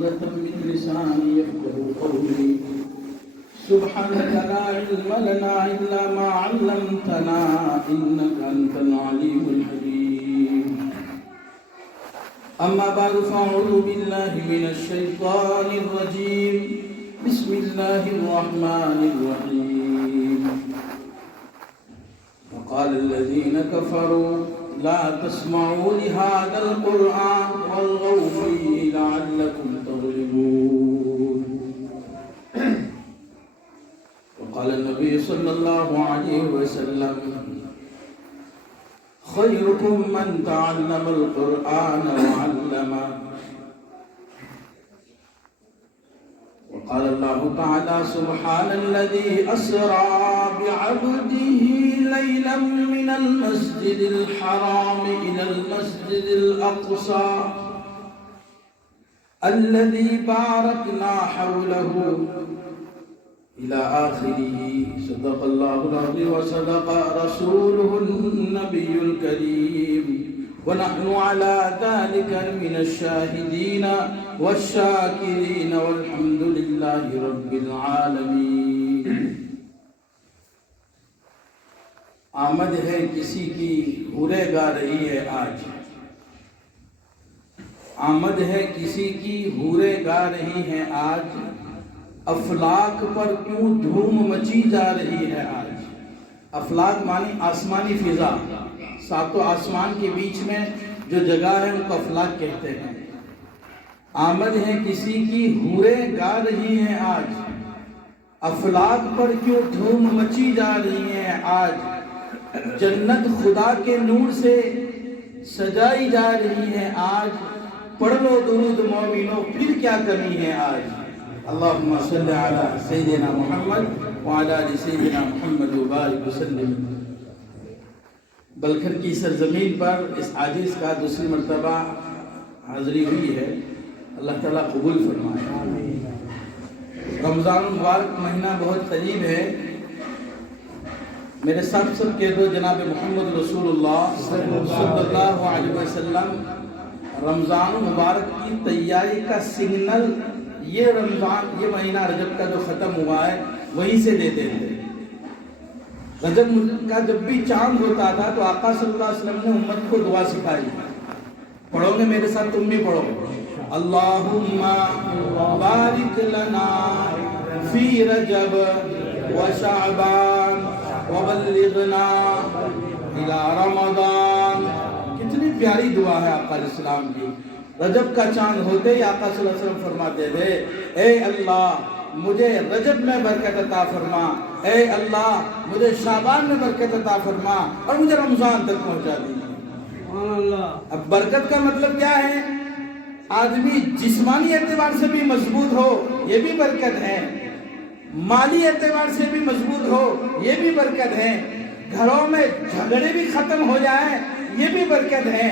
عقدة من لساني يفقهوا قولي سبحانك لا علم لنا إلا ما علمتنا إنك أنت العليم الحكيم أما بعد فأعوذ بالله من الشيطان الرجيم بسم الله الرحمن الرحيم وقال الذين كفروا لا تسمعوا لهذا القرآن والغوا فيه لعلكم تغلبون وقال النبي صلى الله عليه وسلم خيركم من تعلم القرآن وعلمه وقال الله تعالى سبحان الذي أسرى بعبده ليلا من المسجد الحرام إلى المسجد الأقصى الذي باركنا حوله إلى آخره صدق الله العظيم وصدق رسوله النبي الكريم ونحن على ذلك من الشاهدين والشاكرين والحمد لله رب العالمين آمد ہے کسی کی حورے گا رہی ہے آج آمد ہے کسی کی حورے گا رہی ہیں آج افلاک پر کیوں دھوم مچی جا رہی ہے آج افلاک مانی آسمانی فضا ساتوں آسمان کے بیچ میں جو جگہ ہے ان کو افلاک کہتے ہیں آمد ہے کسی کی حورے گا رہی ہیں آج افلاک پر کیوں دھوم مچی جا رہی ہیں آج جنت خدا کے نور سے سجائی جا رہی ہے آج پڑھ لو درود مومنو پھر کیا کمی ہے آج اللہم صلی علی سیدنا محمد وعلی آل سیدنا محمد وبارک وسلم بلکھر کی سرزمین پر اس عاجز کا دوسری مرتبہ حاضری ہوئی ہے اللہ تعالیٰ قبول فرمائے رمضان المبارک مہینہ بہت قریب ہے میرے ساتھ سب کہہ دو جناب محمد رسول اللہ صلی اللہ علیہ وسلم رمضان المبارک کی تیاری کا سگنل یہ مہینہ رجب کا جو ختم ہوا ہے وہیں سے دیتے تھے رجب کا جب بھی چاند ہوتا تھا تو آقا صلی اللہ علیہ وسلم نے امت کو دعا سکھائی پڑھو گے میرے ساتھ تم بھی پڑھو اللہم بارک لنا فی رجب و شعبان وبلغنا الى رمضان کتنی پیاری دعا ہے آقا علیہ السلام کی رجب کا چاند ہوتے ہی آقا صلی اللہ علیہ وسلم فرماتے تھے اے اللہ مجھے رجب میں برکت عطا فرما اے اللہ مجھے شعبان میں برکت عطا فرما اور مجھے رمضان تک پہنچا دیجیے اب برکت کا مطلب کیا ہے آدمی جسمانی اعتبار سے بھی مضبوط ہو یہ بھی برکت ہے مالی اعتبار سے بھی مضبوط ہو یہ بھی برکت ہے گھروں میں جھگڑے بھی ختم ہو جائیں یہ بھی برکت ہے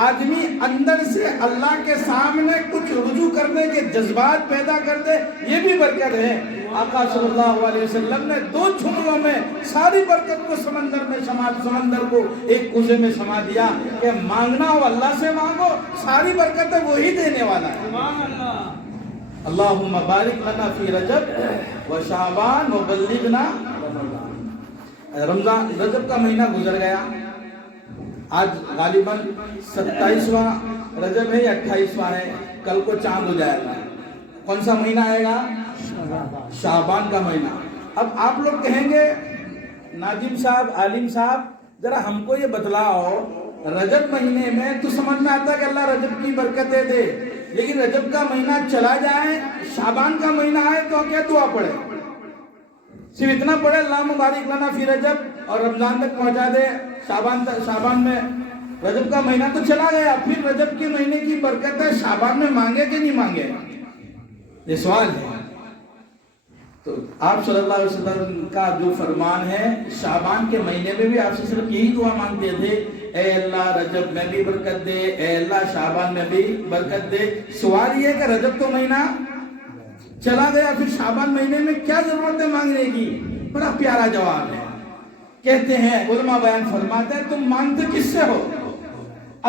آدمی اندر سے اللہ کے سامنے کچھ رجوع کرنے کے جذبات پیدا کر دے یہ بھی برکت ہے آقا صلی اللہ علیہ وسلم نے 2 جملوں میں ساری برکت کو سمندر کو ایک کوزے میں سما دیا کہ مانگنا ہو اللہ سے مانگو ساری برکتیں وہی دینے والا ہے اللہم بارک لنا فی رجب و شعبان و بلغنا رمضان رجب کا مہینہ گزر گیا آج غالباً 27واں رجب ہے یا 28واں ہے کل کو چاند ہو جائے گا کون سا مہینہ آئے گا شعبان کا مہینہ اب آپ لوگ کہیں گے ناظم صاحب عالم صاحب ذرا ہم کو یہ بتلاؤ رجب مہینے میں تو سمجھ میں آتا کہ اللہ رجب کی برکتیں دے لیکن رجب کا مہینہ چلا جائے شعبان کا مہینہ آئے تو کیا دعا پڑھے صرف اتنا پڑھے اللہ مبارک لنا فی رجب اور رمضان تک پہنچا دے شعبان میں رجب کا مہینہ تو چلا گیا پھر رجب کے مہینے کی برکت ہے شعبان میں مانگے کہ نہیں مانگے یہ سوال ہے تو آپ صلی اللہ علیہ وسلم کا جو فرمان ہے شعبان کے مہینے میں بھی آپ سے صرف یہی دعا مانگتے تھے اے اللہ رجب میں بھی برکت دے اے اللہ شعبان میں بھی برکت دے سوال یہ ہے کہ رجب تو مہینہ چلا گیا پھر شعبان مہینے میں کیا ضرورت ہے مانگنے کی بڑا پیارا جواب ہے کہتے ہیں علماء بیان فرماتے ہیں تم مانگتے کس سے ہو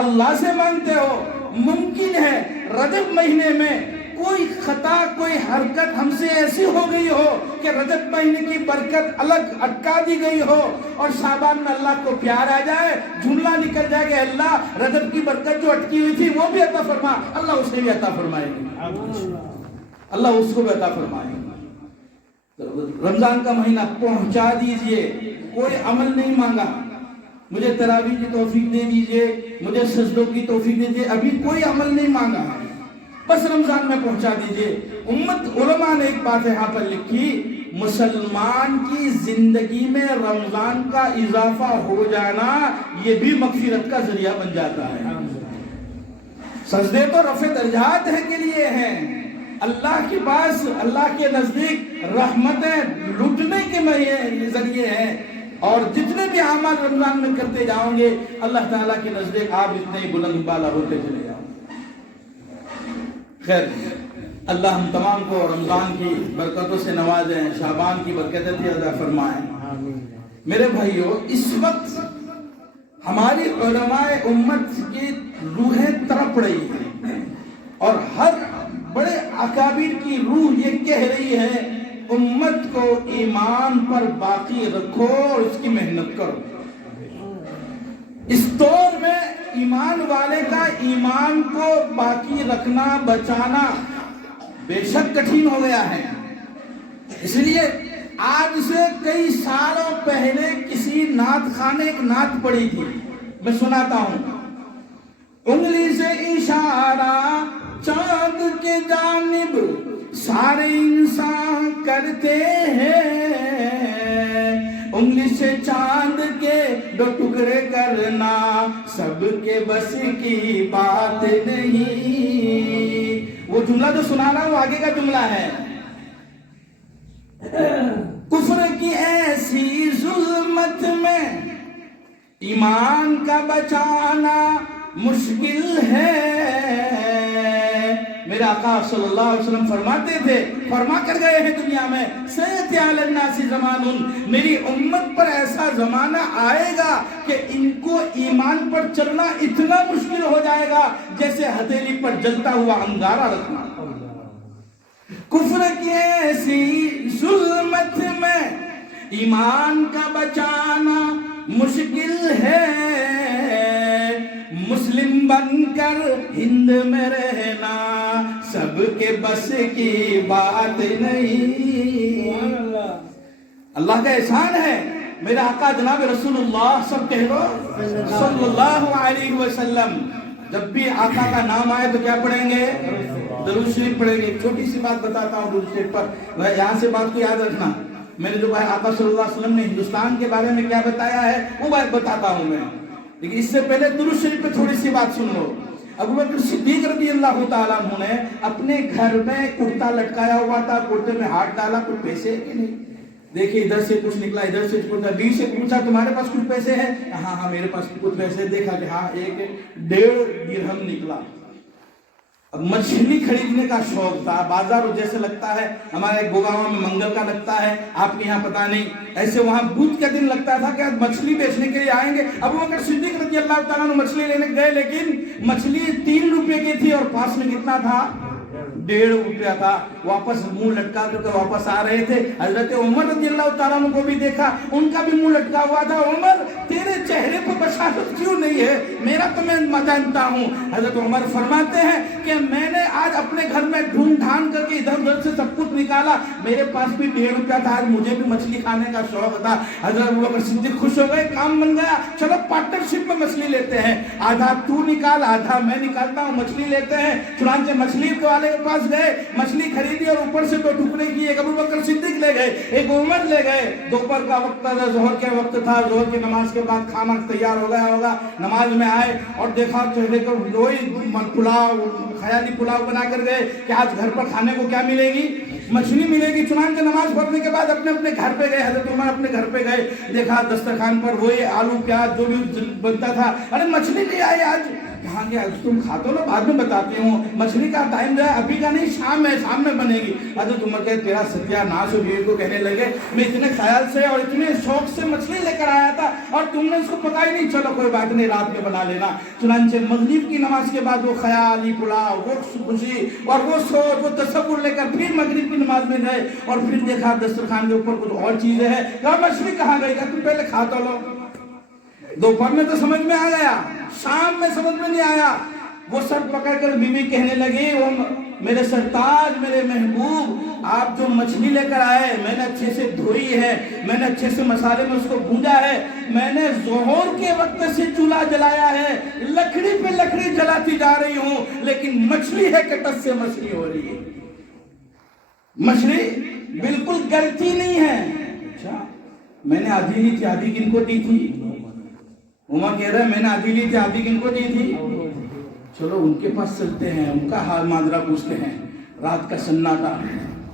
اللہ سے مانگتے ہو ممکن ہے رجب مہینے میں کوئی खता, कोई हरकत हमसे ऐसी हो गई हो कि रजब महीने की बरकत अलग अटका दी गई हो और शाबान में अल्लाह को प्यार आ जाए, जुमला निकल जाए कि अल्लाह रजब की बरकत जो अटकी हुई थी वो भी अता फरमा, अल्लाह उसे भी अता फरमाएंगे, अल्लाह उसको भी अता फरमाएंगे। रमजान का महीना पहुंचा दीजिए, कोई अमल नहीं मांगा, मुझे तरावी की तौफीक दे दीजिए, मुझे सजदों की तौफीक दे दीजिए, अभी कोई अमल नहीं मांगा है, बस रमजान में पहुंचा दीजिए। उलमा ने एक बात यहाँ पर लिखी, मुसलमान की जिंदगी में रमजान का इजाफा हो जाना ये भी मगफिरत का जरिया बन जाता है। सजदे तो रफ़े दर्जात है के लिए हैं, अल्लाह के पास, अल्लाह के नजदीक रहमतें लुटने के जरिए हैं, और जितने भी अमाल रमजान में करते जाओगे अल्लाह ताला के नजदीक आप इतने ही बुलंद बाला होते चले जाओगे। खैर, अल्लाह हम तमाम को रमजान की बरकतों से नवाजें, शाबान की बरकतें अदा फरमाएं। मेरे भाइयों, इस वक्त हमारी उलमाए उम्मत की रूहें तड़प रही है और हर बड़े अकाबिर की रूह ये कह रही है उम्मत को ईमान पर बाकी रखो और उसकी मेहनत करो। इस दौर में ईमान वाले का ईमान को बाकी रखना, बचाना बेशक कठिन हो गया है। इसलिए आज से कई सालों पहले किसी नात खाने एक नात पड़ी थी, मैं सुनाता हूं। उंगली से इशारा चांद के जानिब सारे इंसान करते हैं, उंगली से चांद के दो टुकड़े करना सबके बस की बात नहीं। वो जुमला जो सुना रहा हूं आगे का जुमला है। कुफ्र की ऐसी जुल्मत में ईमान का बचाना मुश्किल है। मेरे आका सल्लल्लाहु अलैहि वसल्लम फरमाते थे, फरमा कर गए हैं दुनिया में, सयअती अलन्नासी ज़मानुन, मेरी उम्मत पर ऐसा जमाना आएगा कि इनको ईमान पर चलना इतना मुश्किल हो जाएगा जैसे हथेली पर जलता हुआ अंगारा रखना। कुफ्र की ऐसी जुल्मत में ईमान का बचाना मुश्किल है, मुस्लिम बनकर हिंद में रहना सबके बस की बात नहीं। अल्लाह का एहसान है, मेरे आका जनाब रसूलुल्लाह, सब कह लो सल्लल्लाहु अलैहि वसल्लम, जब भी आका का नाम आए तो क्या पढ़ेंगे? दरूद शरीफ पढ़ेंगे। छोटी सी बात बताता हूँ दरूद शरीफ पर, यहाँ से बात को याद रखना। मैंने जो भाई आका सल्लल्लाहु अलैहि वसल्लम ने हिंदुस्तान के बारे में क्या बताया है वो बात बताता हूँ मैं, लेकिन इससे पहले दुरूद शरीफ पे थोड़ी सी बात सुन लो। अबू बकर सिद्दीक रज़ी अल्लाह ताला अन्हु ने अपने घर में कुर्ता लटकाया हुआ था, कुर्ते में हाथ डाला, कुछ पैसे कि नहीं, देखिए इधर से कुछ निकला, इधर से कुछ, बीच से पूछा तुम्हारे पास कुछ पैसे हैं? हाँ हाँ मेरे पास कुछ पैसे। देखा कि हाँ 1.5 दिरहम निकला। अब मछली खरीदने का शौक था, बाजार जैसे लगता है हमारे गोगावा में मंगल का लगता है, आपके यहाँ पता नहीं, ऐसे वहां बुध का दिन लगता था कि मछली बेचने के लिए आएंगे। अबू बकर सिद्दीक रज़ी अल्लाह ताला अन्हु मछली लेने गए, लेकिन मछली 3 रुपए की थी और पास में कितना था? 1.5 रुपया था। वापस मुंह लटका कर वापस आ रहे थे, हजरत उमर रज़ी अल्लाह ताला अन्हु को भी देखा, उनका भी मुंह लटका हुआ था। उमर तेरे चेहरे पर बशारत क्यों नहीं है? मेरा तो मैं जानता हूँ। हजरत उमर फरमाते हैं कि मैंने आज अपने घर में ढूंढ ढांड करके इधर उधर से सब कुछ निकाला, मेरे पास भी 1.5 रुपया था, आज मुझे भी मछली खाने का शौक था। हजरत अबू बकर सिद्दीक खुश हो गए, काम बन गया, चलो पार्टनरशिप में मछली लेते हैं, आधा तू निकाल आधा मैं निकालता हूँ, मछली लेते हैं। चुनांचे मछली वाले के पास गए, मछली खरीदी और ऊपर से 2 टुकड़े किए। एक अबू बकर सिद्दीक ले गए, एक उमर ले गए। दोपहर का वक्त था, जोहर के वक्त था, जोहर की नमाज के बाद खाना तैयार हो गया होगा, नमाज में आए और देखा चेहरे को वही पुलाव, ख्याली पुलाव बना कर गए कि आज घर पर खाने को क्या मिलेगी? मछली मिलेगी। चुनांचे नमाज पढ़ने के बाद अपने अपने घर पे गए, हजरत उमर अपने घर पे गए, देखा दस्तरखान पर वही आलू प्याज जो भी बनता था, अरे मछली नहीं आई आज, कहाँ गया? तुम खाते हो ना, बाद में बताती हूँ, मछली का टाइम जो है अभी का नहीं, शाम में बनेगी। हजरत उमर कहे तेरा सत्यानाश हो। बीवी को कहने लगे मैं इतने ख्याल से और इतने शौक से मछली लेकर आया था और तुमने उसको पता ही नहीं। चलो कोई बात नहीं, रात में बना लेना। चुनांचे मगरिब की नमाज के बाद वो ख्याली पुलाव, वो खुशी और वो सोच, वो तसव्वुर लेकर फिर मगरिब की नमाज में गए और फिर देखा दस्तरखान के ऊपर कुछ और चीजें हैं। कहा मछली कहाँ गई? तुम पहले खा तो लो। दोपहर में तो समझ में आ गया, शाम में समझ में नहीं आया। वो सर पकड़कर बीवी कहने लगी वो मेरे सरताज, मेरे महबूब, आप जो मछली लेकर आए मैंने अच्छे से धोई है, मैंने अच्छे से मसाले में उसको भूजा है, मैंने जोहर के वक्त से चूल्हा जलाया है, लकड़ी पे लकड़ी जलाती जा रही हूँ, लेकिन मछली है कटस से मछली हो रही है, मछली बिल्कुल गलती नहीं है। अच्छा, मैंने आधी ली थी, आधी किनको दी थी? उमर कह रहा है मैंने आधी ली थी, आधी किनको दी थी? चलो उनके पास चलते हैं, उनका हाल माजरा पूछते हैं। रात का सन्नाटा,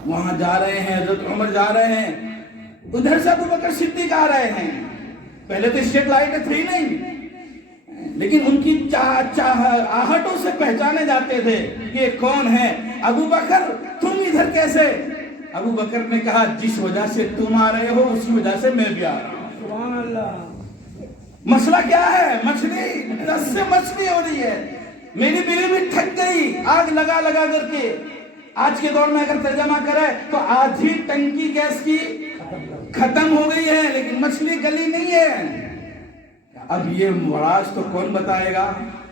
वहां जा रहे हैं, हजरत उमर जा रहे हैं, उधर से अबू बकर सिद्दीक आ रहे हैं। पहले तो स्ट्रीट लाइट थी नहीं, लेकिन उनकी आहटों से पहचाने जाते थे कि कौन है। अबू बकर तुम इधर कैसे? अबू बकर ने कहा जिस वजह से तुम आ रहे हो उसी वजह से मैं भी आ रहा हूं। सुभान अल्लाह। मसला क्या है? मछली, दस से मछली हो रही है। मेरी बीवी भी थक गई आग लगा लगा करके। आज के दौर में अगर तर्जमा करे तो आधी टंकी गैस की खत्म हो गई है, लेकिन मछली गली नहीं है। अब ये मुराद तो कौन बताएगा?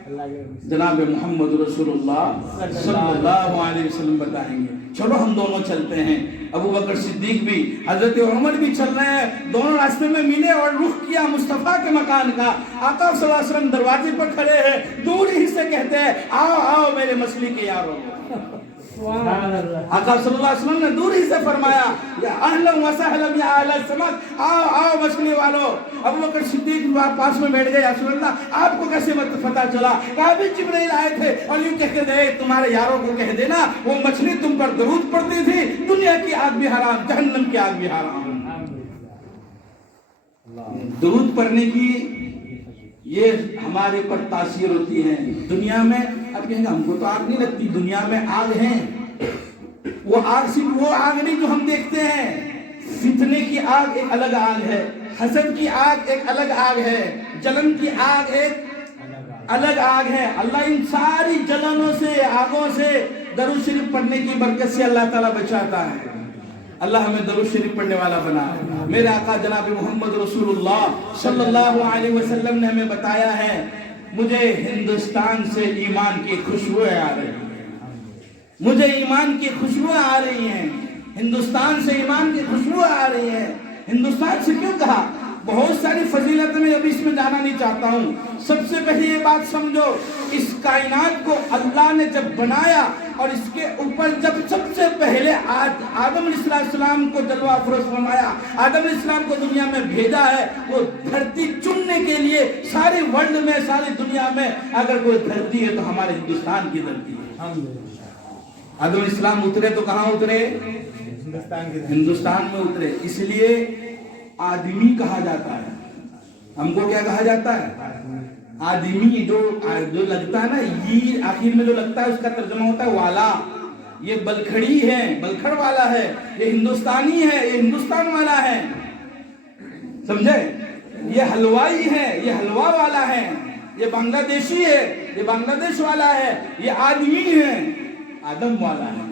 जनाब मोहम्मद रसूलुल्लाह सल्लल्लाहु अलैहि वसल्लम बताएंगे। चलो हम दोनों चलते हैं। अबू बकर सिद्दीक भी, हजरत उमर भी चल रहे हैं। दोनों रास्ते में मिले और रुख किया मुस्तफा के मकान का। आका सल्लल्लाहु अलैहि वसल्लम दरवाजे पर खड़े हैं, दूर ही से कहते हैं आओ आओ मेरे मछली के यारों। आका सल्लल्लाहु अलैहि वसल्लम ने दूर ही से फरमाया या अहलन व सहलन या अहल समक, आओ आओ मछली वालों। अबू बकर सिद्दीक पास में बैठ गए। या रसूल अल्लाह आपको कैसे पता चला? कहा भी जिब्राइल आए थे और यूं कह के गए तुम्हारे यारों को कह देना वो मछली तुम पर दरूद पड़ती थी, दुनिया की आग भी हराम, जहन्नम की आग भी हराम। दरूद पढ़ने की ये हमारे पर तासीर होती है। दुनिया में अब कहेंगे हमको तो आग नहीं लगती, दुनिया में आग है। वो आग सिर्फ वो आग नहीं जो हम देखते हैं। फितने की आग एक अलग आग है, हसद की आग एक अलग आग है, जलन की आग एक अलग आग है। अल्लाह इन सारी जलनों से, आगों से दरूद शरीफ पढ़ने की बरकत से अल्लाह ताला बचाता है। अल्लाह हमें दरूद शरीफ पढ़ने वाला बना। मेरे आका जनाब मोहम्मद रसूलुल्लाह सल्लल्लाहु अलैहि वसल्लम ने हमें बताया है मुझे हिंदुस्तान से ईमान की खुशबुएं आ रही हैं, मुझे ईमान की खुशबुएं आ रही हैं, हिंदुस्तान से ईमान की खुशबुएं आ रही हैं। हिंदुस्तान से क्यों कहा? बहुत सारी फजीलत में अभी इसमें जाना नहीं चाहता हूँ। सबसे पहले ये बात समझो, इस कायनात को अल्लाह ने जब बनाया और इसके ऊपर जब सबसे पहले आदम अलैहिस्सलाम को जलवा अफरोज फरमाया, आदम अलैहिस्सलाम को दुनिया में भेजा है, वो धरती चुनने के लिए सारी वर्ल्ड में, सारी दुनिया में अगर कोई धरती है तो हमारे हिंदुस्तान की धरती है। आदम अलैहिस्सलाम उतरे तो कहाँ उतरे? हिंदुस्तान में उतरे। इसलिए आदमी कहा जाता है। हमको क्या कहा जाता है? आदमी। जो लगता है ना, ये आखिर में जो लगता है उसका तर्जुमा होता है वाला। ये बलखड़ी है, बलखड़ वाला है, ये हिंदुस्तानी है, ये हिंदुस्तान वाला है, समझे? ये हलवाई है, ये हलवा वाला है, ये बांग्लादेशी है, ये बांग्लादेश वाला है, ये आदमी है, आदम वाला है।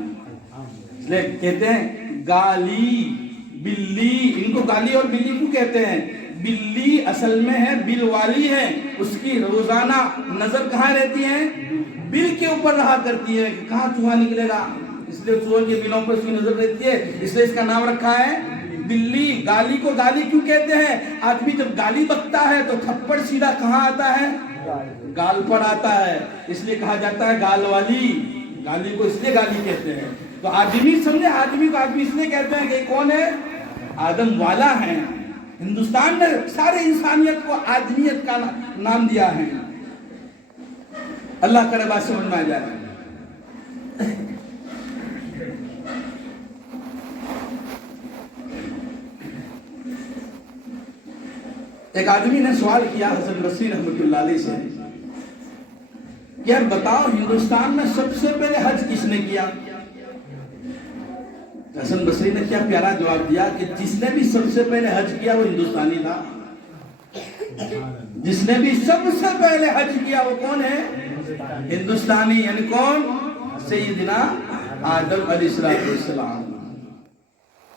इसलिए कहते हैं गाली बिल्ली, इनको गाली और बिल्ली क्यों कहते हैं? बिल्ली असल में है बिल वाली है, उसकी रोजाना नजर कहाँ रहती है? बिल के ऊपर रहा करती है कि कहाँ चूहा निकलेगा, इसलिए चूहे के बिलों पर उसकी नजर रहती है, इसलिए इसका नाम रखा है बिल्ली। गाली को गाली क्यों कहते हैं? आदमी जब गाली बकता है तो थप्पड़ सीधा कहाँ आता है? गाल पर आता है, इसलिए कहा जाता है गाल वाली। गाली को इसलिए गाली कहते हैं। तो आदमी समझे, आदमी को आदमी इसलिए कहते हैं कि कौन है? आदम वाला है। हिंदुस्तान ने सारे इंसानियत को आदमियत का नाम दिया है। अल्लाह करे बात समझ में आ जाए। एक आदमी ने सवाल किया हसन बसरी रहमतुल्लाह अलैह से यार बताओ हिंदुस्तान में सबसे पहले हज किसने किया? हसन बसरी ने क्या प्यारा जवाब दिया कि जिसने भी सबसे पहले हज किया वो हिंदुस्तानी था। जिसने भी सबसे पहले हज किया वो कौन है? हिंदुस्तानी। यानी कौन? सैयदना आदम अलैहिस्सलाम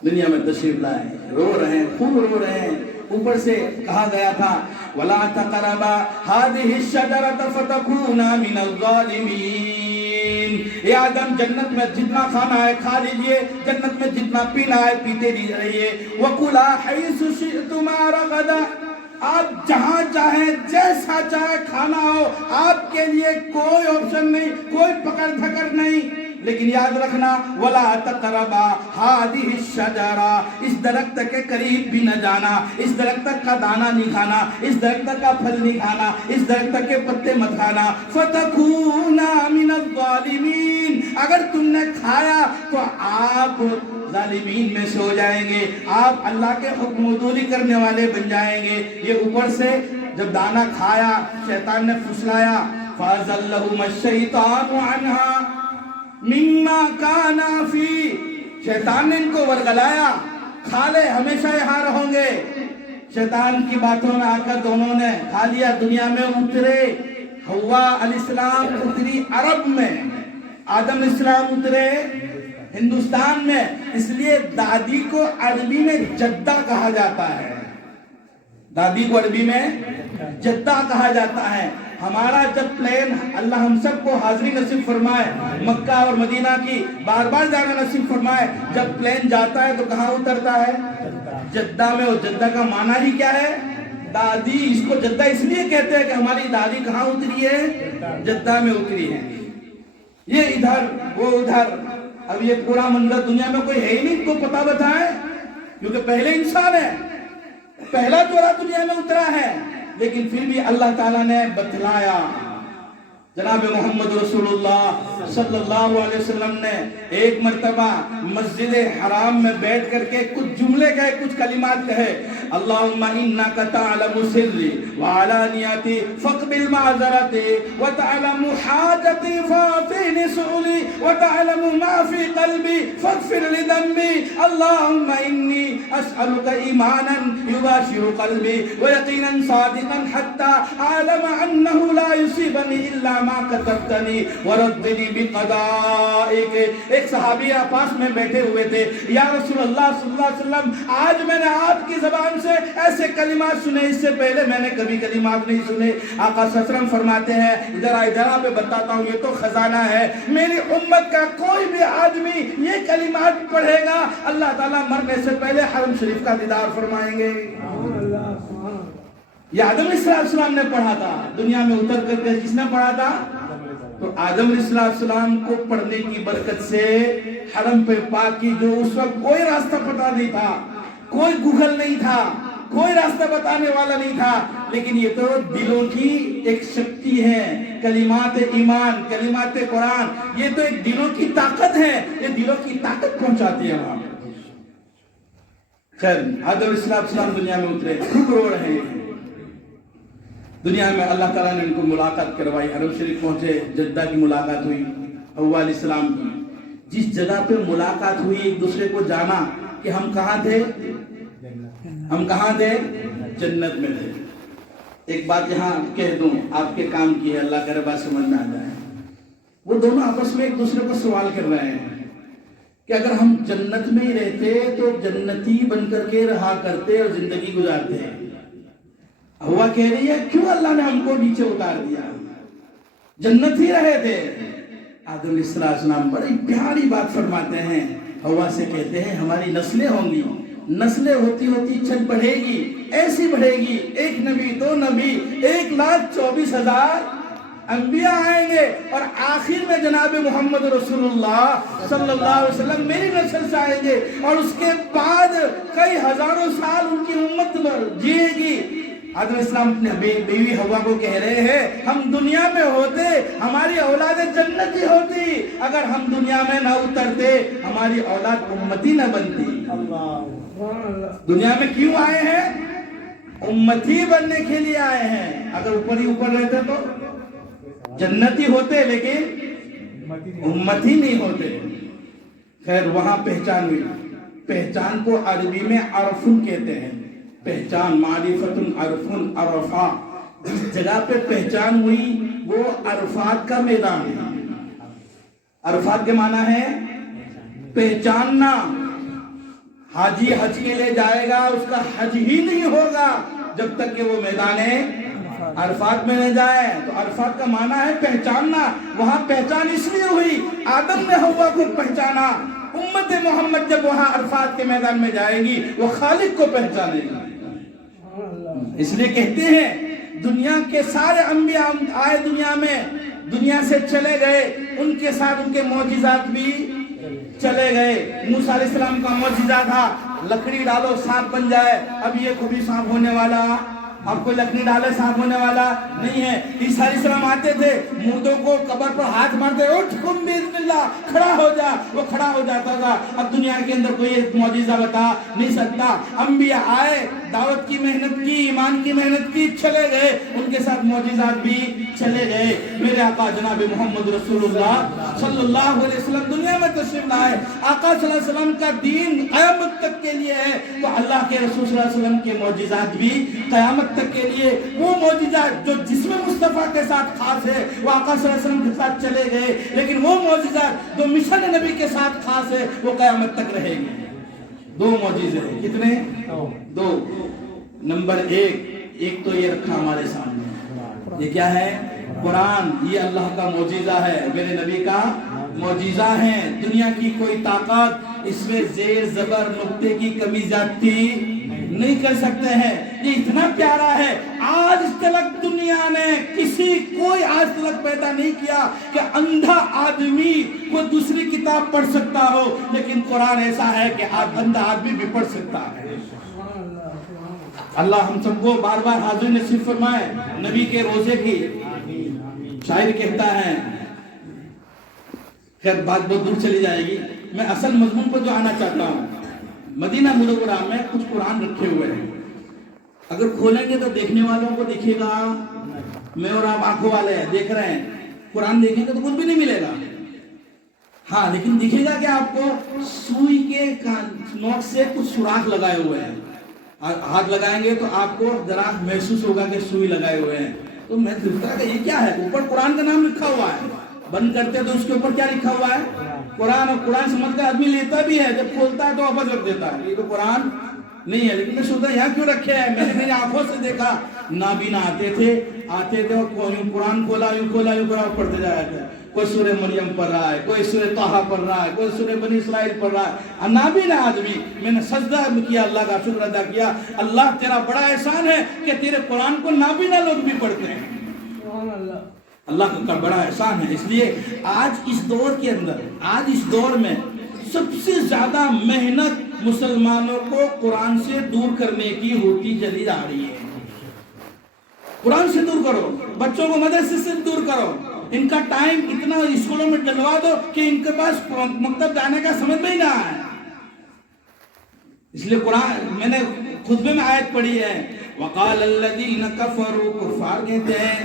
दुनिया में तशरीफ लाए, रो रहे हैं, खूब रो रहे हैं। ऊपर से कहा गया था वला तक़रबा हादिहि शजरत फतकूना मिनल ज़ालिमीन। ए आदम, जन्नत में जितना खाना है खा लीजिए, जन्नत में जितना पीना है पीते रहिए। वकुला हैसु शि'तुमा रगदा, आप जहां चाहे जैसा चाहे खाना हो, आपके लिए कोई ऑप्शन नहीं, कोई पकड़ धकड़ नहीं। लेकिन याद रखना वला तक़रबा हादिहि शजरा, इस दरख्त के करीब भी न जाना, इस दरख्त का दाना नहीं खाना, इस दरख्त का फल नहीं खाना, इस दरख्त के पत्ते मत खाना। फतकूना मिनल ज़ालिमीन, अगर तुमने खाया तो आप ज़ालिमीन में से हो जाएंगे, आप अल्लाह के हुक्म करने वाले बन जाएंगे। ये ऊपर से जब दाना खाया शैतान ने फुसलाया, फ़अज़ल्लहुमुश्शैतानु अन्हा मिम्मा काना फी, शैतान ने इनको वरगलाया, खा ले हमेशा यहाँ रहोगे। शैतान की बातों में आकर दोनों ने खा लिया, दुनिया में उतरे। हव्वा अलैहिस्सलाम उतरी अरब में, आदम अलैहिस्सलाम उतरे हिंदुस्तान में। इसलिए दादी को अरबी में जद्दा कहा जाता है, दादी को अरबी में जद्दा कहा जाता है। हमारा जब प्लेन, अल्लाह हम सबको हाजिरी नसीब फरमाए, मक्का और मदीना की बार बार जाना नसीब फरमाए। जब प्लेन जाता है तो कहाँ उतरता है? जद्दा में। और जद्दा का माना ही क्या है? दादी। इसको जद्दा इसलिए कहते हैं कि हमारी दादी कहाँ उतरी है? जद्दा में उतरी है। ये इधर वो उधर, अब ये पूरा मंजर दुनिया में कोई है ही नहीं, को पता बताए, क्योंकि पहले इंसान है, पहला जोड़ा दुनिया में उतरा है। लेकिन फिर भी अल्लाह ताला ने बतलाया। जनाब मोहम्मद रसूलुल्लाह सल्लल्लाहु अलैहि वसल्लम ने एक मर्तबा मस्जिद हराम में बैठ करके कुछ जुमले कहे, कुछ कलिमात कहे। अल्लाहुम्मा इन्नका तअलमु सिर्री व अलानियती फक़बिल माज़रती व तअलमु हाजती फ़ातिनी सुली व तअलमु मा फ़ी क़ल्बी फ़ग़फ़िर लि ज़म्बी। अल्लाहुम्मा इन्नी अस्अलुका ईमानन युबाशिरु क़ल्बी व यक़ीनन सादिक़न हत्ता अअलम अन्नहु ला युसीबनी इल्ला मा कतबतनी वरद्दनी बिक़दाइक। एक सहाबी पास में बैठे हुए थे, या रसूलुल्लाह सल्लल्लाहु अलैहि वसल्लम, आज मैंने आपकी ज़बान से ऐसे कलिमात सुने, इससे पहले मैंने कभी कलिमात नहीं सुने। आका सल्लल्लाहु फरमाते हैं, जरा पे बताता हूँ, ये तो खजाना है। मेरी उम्मत का कोई भी आदमी ये कलिमात पढ़ेगा, अल्लाह ताला मरने से पहले हरम शरीफ का दीदार फरमाएंगे। ये आदम अलैहिस्सलाम ने पढ़ा था, दुनिया में उतर करके किसने पढ़ा था? तो आदम अलैहिस्सलाम को पढ़ने की बरकत से हरम पे पाक की, जो उस वक्त कोई रास्ता पता नहीं था, कोई गूगल नहीं था, कोई रास्ता बताने वाला नहीं था, लेकिन ये तो दिलों की एक शक्ति है। कलिमात ईमान, कलिमात कुरान, ये तो एक दिलों की ताकत है, ये दिलों की ताकत पहुंचाती है वहां। खैर, आदम अलैहिस्सलाम दुनिया में उतरे, खूब रो रहे हैं। दुनिया में अल्लाह ताला ने इनको मुलाकात करवाई, हरम शरीफ पहुंचे, जद्दा की मुलाकात हुई हव्वा अलैहिस्सलाम की। जिस जगह पे मुलाकात हुई, एक दूसरे को जाना कि हम कहाँ थे, हम कहाँ थे? जन्नत में थे। एक बात यहाँ कह दूं, आपके काम की है, अल्लाह करे बात समझ में आ जाए। वो दोनों आपस में एक दूसरे को सवाल कर रहे हैं कि अगर हम जन्नत में ही रहते तो जन्नती बन करके रहा करते और जिंदगी गुजारते हैं। हवा कह रही है, क्यों अल्लाह ने हमको नीचे उतार दिया, जन्नत ही रहे थे। आदम अलैहिस्सलाम बड़ी प्यारी बात फरमाते हैं, हवा से कहते हैं हमारी नस्लें होंगी, नस्लें होती होती चल बढ़ेगी, ऐसी बढ़ेगी, एक नबी, दो नबी, 1,24,000 अंबिया आएंगे और आखिर में जनाब मोहम्मद रसूलुल्लाह सल्लल्लाहु अलैहि वसल्लम मेरी नस्ल से आएंगे और उसके बाद कई हजारों साल उनकी उम्मत जिएगी। आदम इस्लाम अपने बीवी हवा को कह रहे हैं, हम दुनिया में होते हमारी औलाद जन्नती होती, अगर हम दुनिया में न उतरते हमारी औलाद उम्मती न बनती। दुनिया में क्यों आए हैं? उम्मती बनने के लिए आए हैं। अगर ऊपर ही ऊपर रहते जन्नती होते लेकिन उम्मती नहीं होते। खैर वहां पहचान हुई। पहचान को अरबी में अरफुन कहते हैं। पहचान मारिफतुन अरफुन अरफा, जिस जगह पे पहचान हुई वो अरफात का मैदान है। अरफात के माना है पहचानना। हाजी हज के लिए जाएगा, उसका हज ही नहीं होगा जब तक कि वो मैदान अरफात में न जाए। तो अरफात का माना है पहचानना। वहां पहचान इसलिए हुई, आदम ने हव्वा को पहचाना। उम्मत मोहम्मद जब वहां अरफात के मैदान में जाएगी वो खालिक को पहचानेगी। इसलिए कहते हैं दुनिया के सारे अंबिया आए दुनिया में, दुनिया से चले गए, उनके साथ उनके मौजिज़ात भी चले गए। मूसा अलैहिस्सलाम का मौजिज़ा था लकड़ी डालो सांप बन जाए। अब ये कभी सांप होने वाला, अब कोई लकड़ी डाले सांप होने वाला नहीं है। ईसा अलैहिस्सलाम आते थे, मुर्दों को कब्र पर हाथ मारते, उठ कुम बिस्मिल्लाह, खड़ा हो जा, वो खड़ा हो जाता था। अब दुनिया के अंदर कोई एक मौजिज़ा बता नहीं सकता। अंबिया आए, दावत की मेहनत की, ईमान की मेहनत की, चले गए, उनके साथ मौजिज़ात भी चले गए। मेरे आका जनाब मोहम्मद रसूलुल्लाह सल्लल्लाहु अलैहि वसल्लम दुनिया में तशरीफ लाए। आका सल्लल्लाहु अलैहि वसल्लम का दीन क़यामत तक के लिए है, तो अल्लाह के रसूल सल्लल्लाहु अलैहि वसल्लम के मौजिज़ात भी क़यामत तक के लिए। वो मौजिज़ात जो जिस्म मुस्तफ़ा के साथ खास है वो आका सल्लल्लाहु अलैहि वसल्लम के साथ चले गए, लेकिन वो मौजिज़ात जो मिशन नबी के साथ खास है वो क़यामत तक रहेंगे। दो मौजिज़े हैं। कितने? दो। नंबर एक तो ये रखा हमारे सामने, ये क्या है? कुरान। ये अल्लाह का मौजिज़ा है, मेरे नबी का मौजिज़ा है। दुनिया की कोई ताकत इसमें जेर जबर नुक्ते की कमी ज्यादती नहीं कर सकते हैं। ये इतना प्यारा है, आज तक दुनिया ने कोई आज तक पैदा नहीं किया कि अंधा आदमी कोई दूसरी किताब पढ़ सकता हो, लेकिन कुरान ऐसा है कि अंधा आदमी भी पढ़ सकता है। अल्लाह हम सबको बार बार हाजिर नसीब फरमाए। नबी के रोजे की शायर कहता है, खैर बात बहुत दूर चली जाएगी, मैं असल मजमून पर जो आना चाहता हूँ। मदीना मुनव्वरा में कुछ कुरान रखे हुए हैं, अगर खोलेंगे तो देखने वालों को दिखेगा, मैं और आप आंखों वाले हैं देख रहे हैं, कुरान देखेंगे तो कुछ भी नहीं मिलेगा। हाँ, लेकिन दिखेगा कि आपको सुई के नोक से कुछ सुराख लगाए हुए हैं। हाथ लगाएंगे तो आपको जरा महसूस होगा कि सुई लगाए हुए हैं। तो मैं सोचता कि ये क्या है? ऊपर कुरान का नाम लिखा हुआ है, बंद करते तो उसके ऊपर क्या लिखा हुआ है? कुरान। और कुरान समझकर आदमी लेता भी है, जब खोलता है तो वापस रख देता है, ये तो कुरान नहीं है। लेकिन मैं सोचता यहाँ क्यों रखे हैं? मैंने मेरी आंखों से देखा, नाबीना आते थे और कुरान खोला, यूं कुरान पढ़ते जाया था। कोई सूरह मरियम पढ़ रहा है, कोई सूरह ताहा पढ़ रहा है, कोई सूरह बनी इस्राइल पढ़ रहा है। नाबीना आदमी। मैंने सजदा किया, अल्लाह का शुक्र अदा किया, अल्लाह तेरा बड़ा एहसान है कि तेरे कुरान को नाबीना लोग भी पढ़ते हैं। अल्लाह का बड़ा एहसान है। इसलिए आज इस दौर के अंदर, आज इस दौर में सबसे ज्यादा मेहनत मुसलमानों को कुरान से दूर करने की होती चली जा रही है। कुरान से दूर करो, बच्चों को मदरसे से दूर करो, इनका टाइम इतना स्कूलों में डलवा दो कि इनके पास मकतब जाने का समझ में ही ना आए। इसलिए कुरान, मैंने खुतबे में आयत पढ़ी है, वक़ाल अल्लज़ीना कफ़रू, कुफ़ार कहते हैं,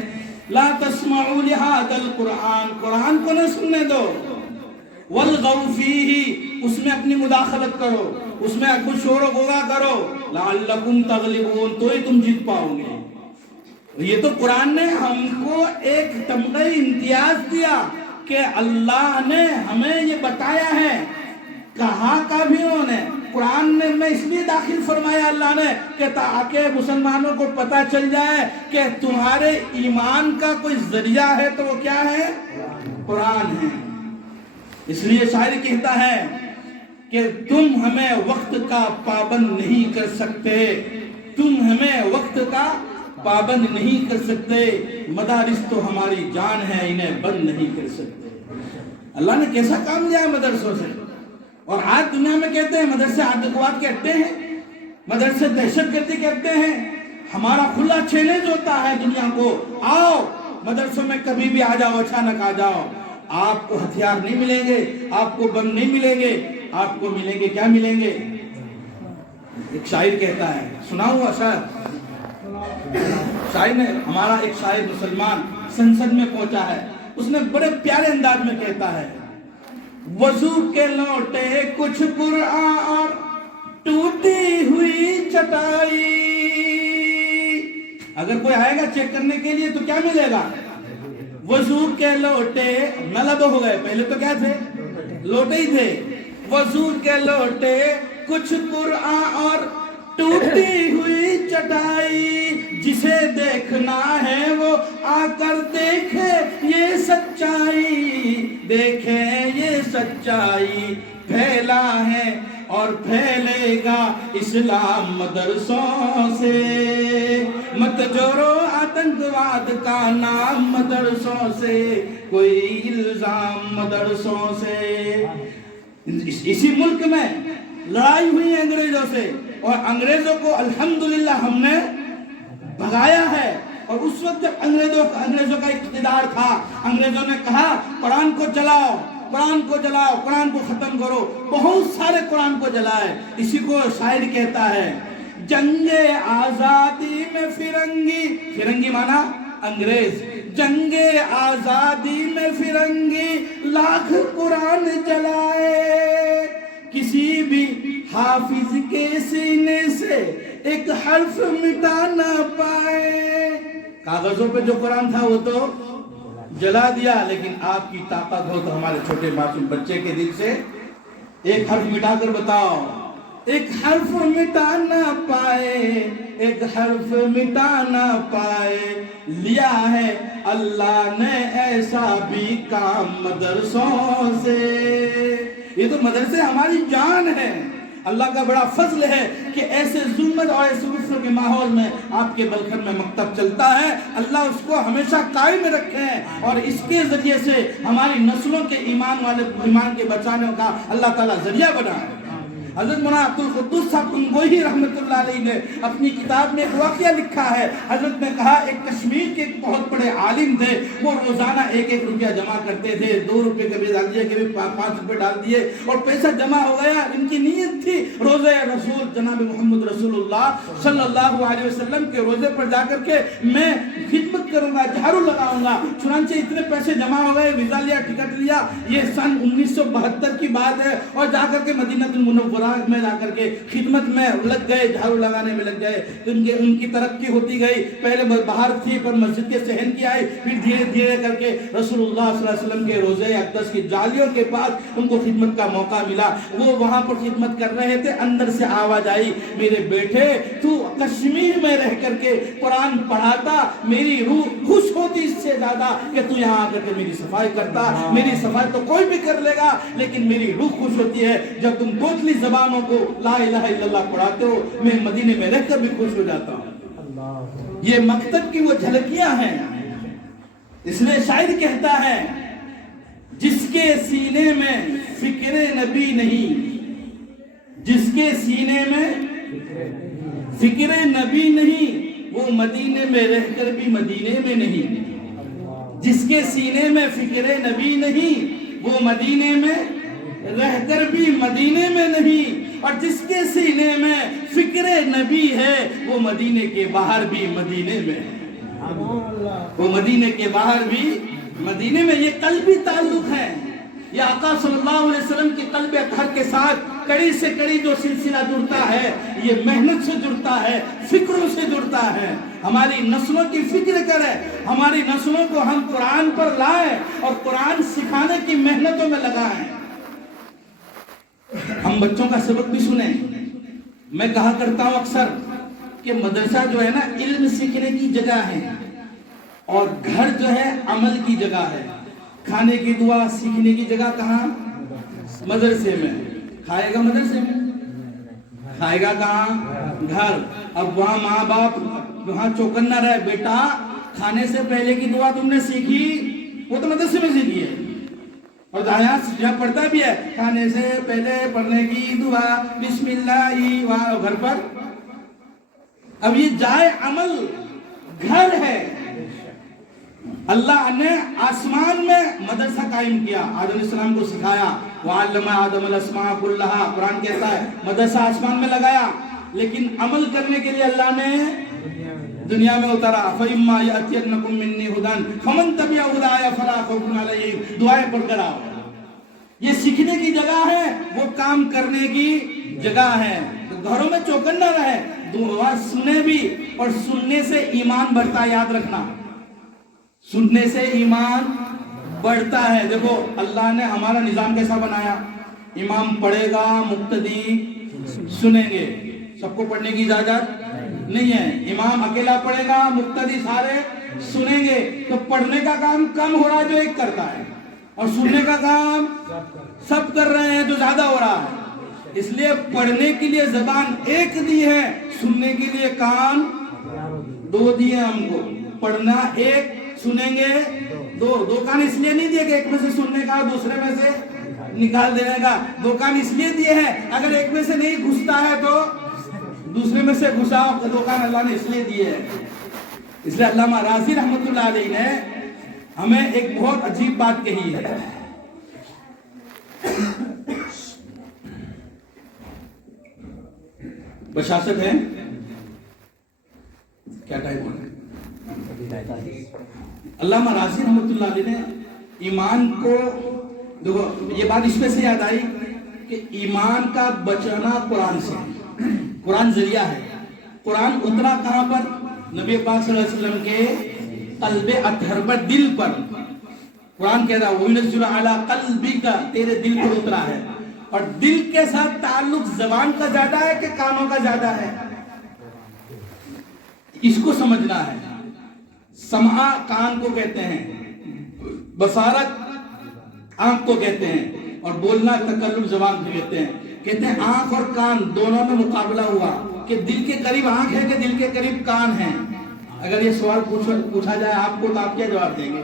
ला तस्मऊ लिहाज़ल कुरान, कुरान को न सुनने दो, वल्गऊ फीही, उसमें अपनी मुदाखलत करो, उसमें कुछ शोर गोगा करो, लअल्लकुम तग़लिबून, तो ही तुम जीत पाओगे। ये तो कुरान ने हमको एक तमग़े इम्तियाज दिया कि अल्लाह ने हमें ये बताया है, कहा का भी उन्होंने कुरान ने में इसलिए दाखिल फरमाया अल्लाह ने कि ताकि मुसलमानों को पता चल जाए कि तुम्हारे ईमान का कोई जरिया है तो वो क्या है? कुरान है। इसलिए शायर कहता है कि तुम हमें वक्त का पाबंद नहीं कर सकते, तुम हमें वक्त का पाबंद नहीं कर सकते, मदारिस तो हमारी जान है, इन्हें बंद नहीं कर सकते। अल्लाह ने कैसा काम लिया मदरसों से। और आज दुनिया में कहते हैं मदरसे आतंकवाद के अड्डे हैं, मदरसे दहशतगर्दी के अड्डे हैं। हमारा खुला चैलेंज होता है दुनिया को, आओ मदरसों में कभी भी आ जाओ, अचानक आ जाओ, आपको हथियार नहीं मिलेंगे, आपको बम नहीं मिलेंगे, आपको मिलेंगे क्या मिलेंगे? एक शायर कहता है, सुना हुआ शायर ने, हमारा एक शायर मुसलमान संसद में पहुंचा है, उसने बड़े प्यारे अंदाज में कहता है, वजू के लौटे कुछ कुरान और टूटी हुई चटाई। अगर कोई आएगा चेक करने के लिए तो क्या मिलेगा? वजू के लोटे, नलब हो गए, पहले तो क्या थे? लोटे ही थे। वजू के लोटे कुछ कुरान और टूटी हुई चटाई, जिसे देखना है वो आकर देखे ये सच्चाई, देखे ये सच्चाई। फैला है और फैलेगा इस्लाम मदरसों से, मत जोड़ो आतंकवाद का नाम मदरसों से, कोई इल्जाम मदरसों से। इसी मुल्क में लड़ाई हुई है अंग्रेजों से, और अंग्रेजों को अल्हम्दुलिल्लाह हमने भगाया है। और उस वक्त जब अंग्रेजों का इख्तिदार था, अंग्रेजों ने कहा कुरान को जलाओ, कुरान को जलाओ, कुरान को खत्म करो। बहुत सारे कुरान को जलाए। इसी को शायर कहता है, जंगे आजादी में फिरंगी, फिरंगी माना अंग्रेज, जंगे आजादी में फिरंगी लाख कुरान जलाए, किसी भी हाफिज के सीने से एक हर्फ मिटा ना पाए। कागजों पे जो कुरान था वो तो जला दिया, लेकिन आपकी ताकत हो तो हमारे छोटे मासूम बच्चे के दिल से एक हर्फ मिटा कर बताओ। एक हर्फ मिटा ना पाए, एक हर्फ मिटा ना पाए, लिया है अल्लाह ने ऐसा भी काम मदरसों से। ये तो मदरसे हमारी जान है। अल्लाह का बड़ा फजल है कि ऐसे जुल्मत और ऐसे गुस्से के माहौल में आपके बलखन में मकतब चलता है। अल्लाह उसको हमेशा कायम रखे और इसके जरिए से हमारी नस्लों के ईमान के बचाने का अल्लाह ताला जरिया बनाए। हजरत मौलाना अब्दुल कुद्दूस साहब गंगोही रहमतुल्लाह अलैह ने अपनी किताब में एक वाक़या लिखा है। हजरत ने कहा एक कश्मीर के बहुत बड़े आलिम थे, वो रोजाना 1-1 रुपया जमा करते थे, 2 रुपये कभी डाल दिए, कभी 5 रुपये डाल दिए, और पैसा जमा हो गया। इनकी नीयत थी रोज़े रसूल जनाब मोहम्मद रसूलुल्लाह सल्लल्लाहु अलैहि वसल्लम के रोजे पर जाकर के मैं खिदमत करूंगा, झाड़ू लगाऊंगा। चुनांचे इतने पैसे जमा हो गए, वीजा लिया, टिकट लिया। ये सन 1972 की बात है, और जाकर के मदीनतुल मुनव्वरा में जाकर के खिदमत में लग गए, झाड़ू लगाने में लग गए। तो उनकी तरक्की होती गई। पहले बाहर थी, पर मस्जिद के सहन की आई, फिर धीरे धीरे करके रसूलुल्लाह सल्लल्लाहु अलैहि वसल्लम के रोजे अक़दस की जालियों के पास उनको खिदमत का मौका मिला। वो वहां पर खिदमत कर रहे थे, अंदर से आवाज आई, मेरे बेटे तू कश्मीर में रह करके कुरान पढ़ाता, मेरी रूह खुश होती इससे ज्यादा कि तू यहाँ आकर के मेरी सफाई करता। मेरी सफाई तो कोई भी कर लेगा, लेकिन मेरी रूह खुश होती है जब तुम बोतली ज़बानों को ला इलाहा इल्लल्लाह पढ़ाते हो। मैं मदीने में रहकर भी खुश हो जाता हूँ। ये मकतब की वो झलकियां हैं। इसलिए शायर कहता है, जिसके सीने में फिक्रे नबी नहीं, जिसके सीने में फिक्रे नबी नहीं, वो मदीने में रहकर भी मदीने में नहीं। जिसके सीने में फिक्रे नबी नहीं, वो मदीने में रहकर भी मदीने में नहीं। और जिसके सीने में फिक्रे नबी है, वो मदीने के बाहर भी मदीने में, वो मदीने के बाहर भी मदीने में। ये कल्बी ताल्लुक है। ये आका सल्लल्लाहु अलैहि वसल्लम के कल्बे अतहर के साथ कड़ी से कड़ी जो सिलसिला जुड़ता है, ये मेहनत से जुड़ता है, फिक्रों से जुड़ता है। हमारी नस्लों की फिक्र करें, हमारी नस्लों को हम कुरान पर लाएं और कुरान सिखाने की मेहनतों में लगाएं। हम बच्चों का सबक भी सुने। मैं कहा करता हूं अक्सर कि मदरसा जो है ना, इल्म सीखने की जगह है, और घर जो है अमल की जगह है। खाने की दुआ सीखने की जगह कहाँ? मदरसे में। खाएगा मदरसे में, खाएगा कहाँ? घर। अब वहाँ माँ बाप वहाँ चौकन्ना रहे, बेटा खाने से पहले की दुआ तुमने सीखी, वो तो मदरसे में सीखी है। और यहाँ पढ़ता भी है, खाने से पहले पढ़ने की दुआ बिस्मिल्लाह, वहाँ घर पर। अब ये जाए अमल घर है। अल्लाह ने आसमान में मदरसा कायम किया, आदम अलैहिस्सलाम को सिखाया। वअल्लमा आदम अल-अस्मा कुल्लहा, कुरान कहता है मदरसा आसमान में लगाया। लेकिन अमल करने के लिए अल्लाह ने दुनिया में उतारा, फइम्मा यातियन्नकुम मिन्नी हुदन फमन तबिया हुदाया फला खौफुन अलैहिम, दुआएं पढ़कर आओ। ये सीखने की जगह है, वो काम करने की जगह है। तो घरों में चौकन्ना रहे, दुआ सुने भी, और सुनने से ईमान बढ़ता है, याद रखना, सुनने से ईमान बढ़ता है। देखो अल्लाह ने हमारा निजाम कैसा बनाया, इमाम पढ़ेगा, मुक्तदी सुनेंगे। सबको पढ़ने की इजाजत नहीं है, इमाम अकेला पढ़ेगा, मुक्तदी सारे सुनेंगे। तो पढ़ने का काम कम हो रहा है जो एक करता है, और सुनने का काम सब कर रहे हैं जो ज्यादा हो रहा है। इसलिए पढ़ने के लिए जबान एक दी है, सुनने के लिए कान दो दिए हमको। पढ़ना एक, सुनेंगे दो। दो कान इसलिए नहीं दिए कि एक में से सुनने का दूसरे में से निकाल देने का। दो कान इसलिए दिए हैं, अगर एक में से नहीं घुसता है तो दूसरे में से घुसाओ। दो कान अल्लाह ने इसलिए दिए हैं। इसलिए अल्लामा राज़ी रहमतुल्लाह अलैह ने हमें एक बहुत अजीब बात कही है। बशासत है, क्या टाइम हो रहा है? अल्लामा राज़ी रहमतुल्लाह अलैह ने ईमान को, देखो ये बात इसमें से याद आई कि ईमान का बचाना कुरान से, कुरान जरिया है। कुरान उतरा कहां पर? नबी पाक सल्लल्लाहु अलैहि वसल्लम के कल्बे अतहर पर, दिल पर। कुरान कह रहा है वयुनज़्ज़िलु अला क़ल्बिका, तेरे दिल पर उतरा है। और दिल के साथ ताल्लुक जबान का ज्यादा है कि कानों का ज्यादा है, इसको समझना है। समा कान को कहते हैं, बसारत आंख को कहते हैं, और बोलना तकल्लुम जबान को कहते हैं। कहते हैं आंख और कान दोनों में मुकाबला हुआ कि दिल के करीब आंख है कि दिल के करीब कान है। अगर ये सवाल पूछा जाए आपको तो आप क्या जवाब देंगे?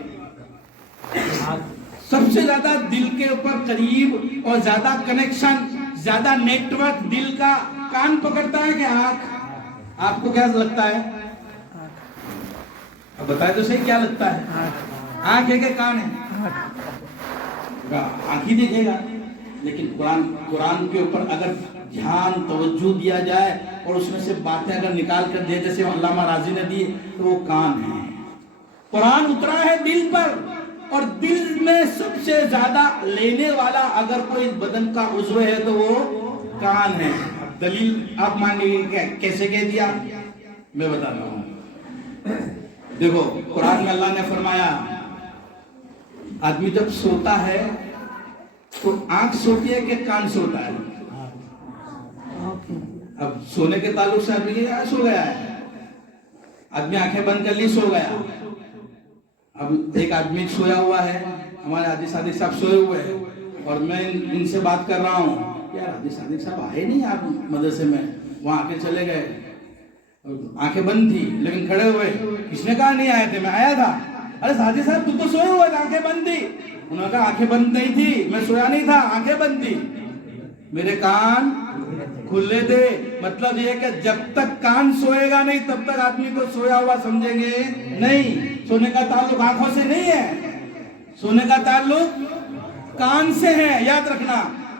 सबसे ज्यादा दिल के ऊपर करीब और ज्यादा कनेक्शन, ज्यादा नेटवर्क दिल का कान पकड़ता है कि आंख? आपको क्या लगता है? अब बताए तो सही, क्या लगता है? आंख है कि कान है? आंख ही दिखेगा। लेकिन कुरान के ऊपर अगर ध्यान तवज्जो दिया जाए और उसमें से बातें अगर निकाल कर दिए, जैसे अल्लामा राज़ी ने दी, तो वो कान है। कुरान उतरा है दिल पर, और दिल में सबसे ज्यादा लेने वाला अगर कोई बदन का उज़्व है तो वो कान है। अब दलील आप मांगेंगे कैसे कह दिया, मैं बता रहा हूं। देखो कुरान में अल्लाह ने फरमाया आदमी जब सोता है तो आंख सोती है कि कान सोता है? अब सोने के ताल्लुक से आदमी सो गया है, आदमी आंखें बंद कर ली, सो गया। अब एक आदमी सोया हुआ है, हमारे हाजी सादिक साहब सोए हुए हैं, और मैं इनसे बात कर रहा हूँ, यार हाजी सादिक साहब आए नहीं आप मदरसे में, वहां आके चले गए, आंखें बंद थी लेकिन खड़े हुए। किसने कहा नहीं आए थे? मैं आया था। अरे हाजी साहब तू तो सोए हुए थे, आंखें बंद थी। उन्होंने कहा आंखें बंद नहीं थी, मैं सोया नहीं था, आंखें बंद थी, मेरे कान खुले थे। मतलब ये कि जब तक कान सोएगा नहीं तब तक आदमी को सोया हुआ समझेंगे नहीं। सोने का ताल्लुक आंखों से नहीं है, सोने का ताल्लुक कान से है, याद रखना।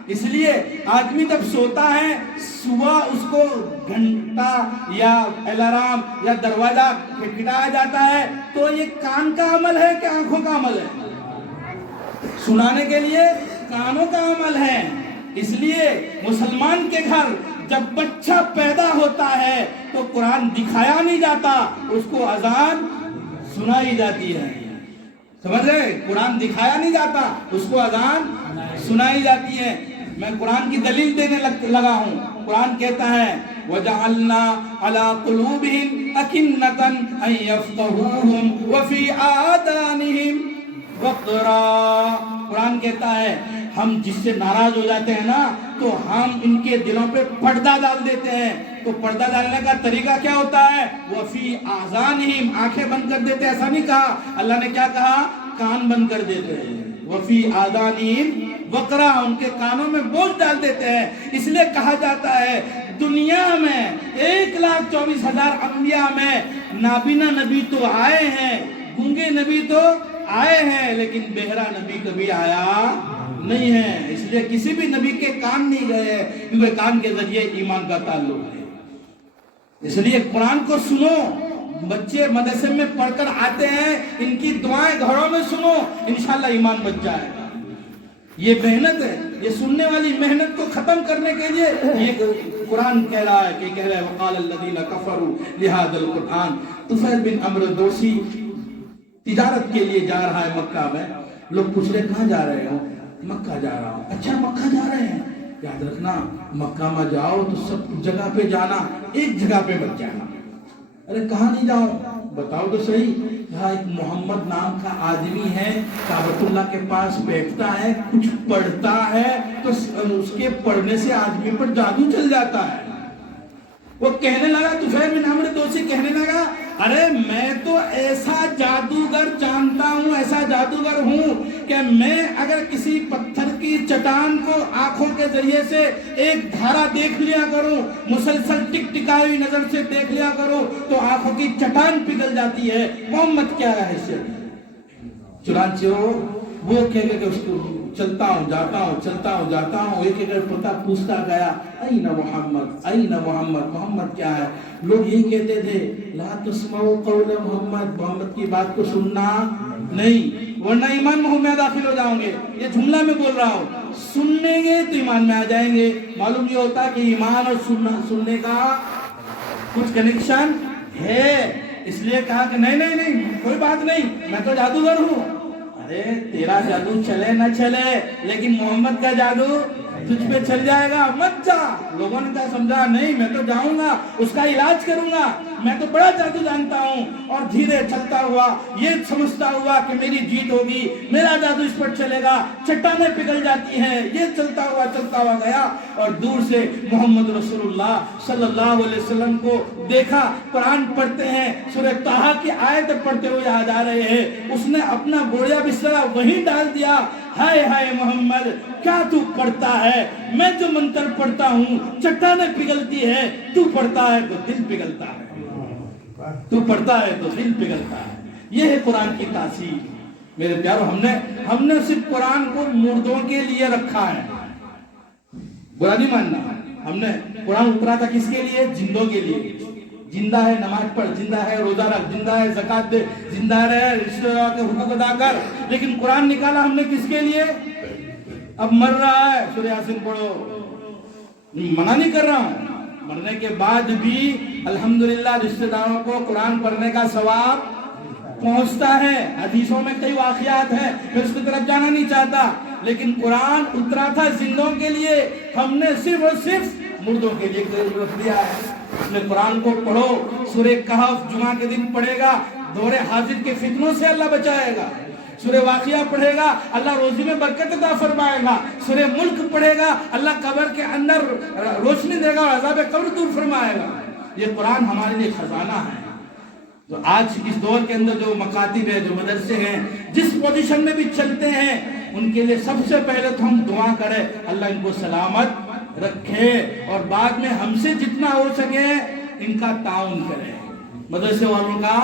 इसलिए आदमी जब सोता है, सुबह उसको घंटा या अलार्म या दरवाजा खटखटाया जाता है, तो ये कान का अमल है कि आंखों का अमल है? सुनाने के लिए कानों का अमल है। इसलिए मुसलमान के घर जब बच्चा पैदा होता है तो कुरान दिखाया नहीं जाता, उसको अजान सुनाई जाती है। समझ रहे? कुरान दिखाया नहीं जाता, उसको अजान सुनाई जाती है। मैं कुरान की दलील देने लगा हूँ। कुरान कहता है वजअलना अला कुलूबिहिम अकिन्नतन अन यफ्क़हूहुम व फी आदानिहिम वक़रा। कुरान कहता है हम जिससे नाराज हो जाते हैं ना, तो हम इनके दिलों पे पर्दा डाल देते हैं। तो पर्दा डालने का तरीका क्या होता है? वफी आज़ानिहिम, आंखें बंद कर देते हैं। ऐसा नहीं कहा, अल्लाह ने क्या कहा? कान बंद कर देते हैं। वफी आज़ानिहिम वक़रा, उनके कानों में बोझ डाल देते हैं। इसलिए कहा जाता है दुनिया में 1,24,000 अंबिया में नाबीना नबी तो आए हैं, गूंगे नबी तो आए हैं, लेकिन बेहरा नबी कभी आया नहीं है। इसलिए किसी भी नबी के कान नहीं गए, क्योंकि कान के जरिए ईमान का ताल्लुक है। इसलिए कुरान को सुनो, بچے مدرسے میں پڑھ کر آتے ہیں، ان کی دعائیں گھروں میں سنو، انشاءاللہ ایمان بچ جائے گا۔ یہ محنت ہے، یہ سننے والی محنت کو ختم کرنے کے لیے یہ قرآن کہہ رہا ہے کہ وقال الذین کفروا لہذا القرآن۔ طفیل بن عمرو دوسی تجارت کے لیے جا رہا ہے مکہ میں، لوگ پوچھ رہے کہاں جا رہے ہو؟ مکہ جا رہا ہوں۔ اچھا مکہ جا رہے ہیں، یاد رکھنا مکہ میں جاؤ تو سب جگہ پہ جانا، ایک جگہ پہ مت جانا۔ ارے کہاں نہیں جاؤ؟ بتاؤ تو صحیح۔ یہاں ایک محمد نام کا آدمی ہے، کعبۃ اللہ کے پاس بیٹھتا ہے، کچھ پڑھتا ہے تو اس کے پڑھنے سے آدمی پر جادو چل جاتا ہے۔ وہ کہنے لگا، طفیل بن عمرو دوسی کہنے لگا، ارے میں تو ایسا جادوگر جانتا ہوں، ایسا جادوگر ہوں کہ میں اگر کسی پتھر کی چٹان کو آنکھوں کے ذریعے سے ایک دھارا دیکھ لیا کروں، مسلسل ٹک ٹکائی ہوئی نظر سے دیکھ لیا کروں تو آنکھوں کی چٹان پگھل جاتی ہے۔ محمد کیا ہے اس سے؟ چنانچہ وہ کہہ کہ اس کو چلتا ہوں جاتا ہوں، چلتا ہوں جاتا ہوں، ایک ایک پتا پوچھتا گیا، این محمد، این محمد، محمد کیا ہے؟ لوگ یہی کہتے تھے، لا تسمعوا قول محمد، محمد کی بات کو سننا نہیں، ورنہ ایمان میں داخل ہو جاؤں گے۔ یہ جملہ میں بول رہا ہوں، سنیں گے تو ایمان میں آ جائیں گے۔ معلوم یہ ہوتا کہ ایمان اور سننے کا کچھ کنیکشن ہے، اس لیے کہا کہ نہیں نہیں نہیں کوئی بات نہیں، میں تو جادوگر ہوں۔ ارے تیرا جادو چلے نہ چلے لیکن محمد کا جادو تجھ پہ چل جائے گا، مت جا۔ لوگوں نے کہا سمجھا، نہیں میں تو جاؤں گا، اس کا علاج کروں گا، میں تو بڑا جادو جانتا ہوں۔ اور دھیرے چلتا ہوا یہ سمجھتا ہوا کہ میری جیت ہوگی، میرا جادو اس پر چلے گا، چٹانیں پگھل جاتی ہیں۔ یہ چلتا ہوا گیا اور دور سے محمد رسول اللہ صلی اللہ علیہ وسلم کو دیکھا، قرآن پڑھتے ہیں، سورہ طٰہٰ کی آیت پڑھتے ہوئے یاد آ رہے ہیں۔ اس نے اپنا بوڑیا بسترا وہیں ڈال دیا۔ ہائے ہائے محمد، کیا تو پڑھتا ہے؟ میں جو منتر پڑھتا ہوں چٹانیں پگھلتی ہے، تو پڑھتا ہے تو دل پگھلتا ہے، تو پڑھتا ہے تو دل پگھلتا ہے۔ یہ ہے قرآن کی تاثیر۔ میرے پیارو، ہم نے صرف قرآن کو مردوں کے لیے رکھا ہے، برا نہیں ماننا۔ ہم نے قرآن اترا تھا کس کے لیے؟ زندوں کے لیے۔ زندہ ہے نماز پڑھ، زندہ ہے روزہ رکھ، زندہ ہے زکات دے، زندہ رہے رشتہ دار کے حقوق ادا کر۔ لیکن قرآن نکالا ہم نے کس کے لیے؟ اب مر رہا ہے، سورہ یاسین پڑھو، منع نہیں کر رہا ہوں، مرنے کے بعد بھی الحمدللہ رشتہ داروں کو قرآن پڑھنے کا ثواب پہنچتا ہے۔ حدیثوں میں کئی واقعات ہیں، میں اس کی طرف جانا نہیں چاہتا، لیکن قرآن اترا تھا زندوں کے لیے، ہم نے صرف اور صرف مردوں کے لیے ضرورت دیا ہے۔ اس میں قرآن کو پڑھو، سورہ کہف جمعہ کے دن پڑھے گا، دور حاضر کے فتنوں سے اللہ بچائے گا۔ سورہ واقعہ پڑھے گا، اللہ روزی میں برکت عطا فرمائے گا۔ سورہ ملک پڑھے گا، اللہ قبر کے اندر روشنی دے گا اور عذاب قبر دور فرمائے گا۔ یہ قرآن ہمارے لیے خزانہ ہے۔ تو آج اس دور کے اندر جو مکاتب ہے، جو مدرسے ہیں، جس پوزیشن میں بھی چلتے ہیں، ان کے لیے سب سے پہلے تو ہم دعا کریں اللہ ان کو سلامت رکھے، اور بعد میں ہم سے جتنا ہو سکے ان کا تعاون کریں، مدرسے والوں کا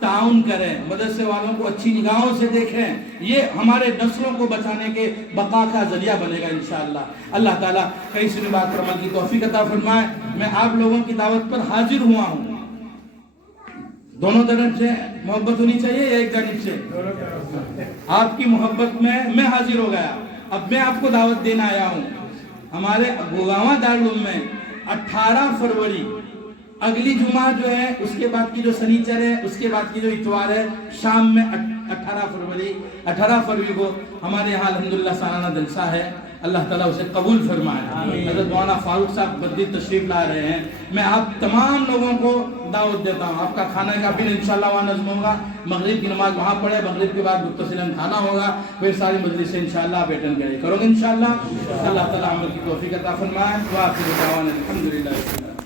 تعاون کریں، مدرسے والوں کو اچھی نگاہوں سے دیکھیں۔ یہ ہمارے نسلوں کو بچانے کے بقا کا ذریعہ بنے گا انشاءاللہ۔ اللہ تعالیٰ کئی سنی بات پر عمل کی توفیق عطا فرمائے۔ میں آپ لوگوں کی دعوت پر حاضر ہوا ہوں، دونوں طرف سے محبت ہونی چاہیے یا ایک جانب سے؟ آپ کی محبت میں میں حاضر ہو گیا۔ اب میں آپ کو دعوت دینا آیا ہوں، ہمارے گوگاواں دارالعلوم میں 18 فروری اگلی جمعہ جو ہے، اس کے بعد کی جو سنیچر ہے، اس کے بعد کی جو اتوار ہے، شام میں 18 فروری کو ہمارے یہاں الحمدللہ سالانہ جلسہ ہے۔ اللہ تعالیٰ اسے قبول فرمائے۔ حضرت مولانا فاروق صاحب بدی تشریف لا رہے ہیں۔ میں آپ تمام لوگوں کو دعوت دیتا ہوں، آپ کا کھانا کا بھی انشاءاللہ وہاں نظم ہوگا، مغرب کی نماز وہاں پڑھے، مغرب کے بعد متصلاً کھانا ہوگا، پھر ساری مجلس انشاءاللہ آپ اٹینڈ کرو گے انشاءاللہ۔ اللہ تعالیٰ عمل کی توفیق عطا فرمائے۔ وآخر دعوانا الحمدللہ۔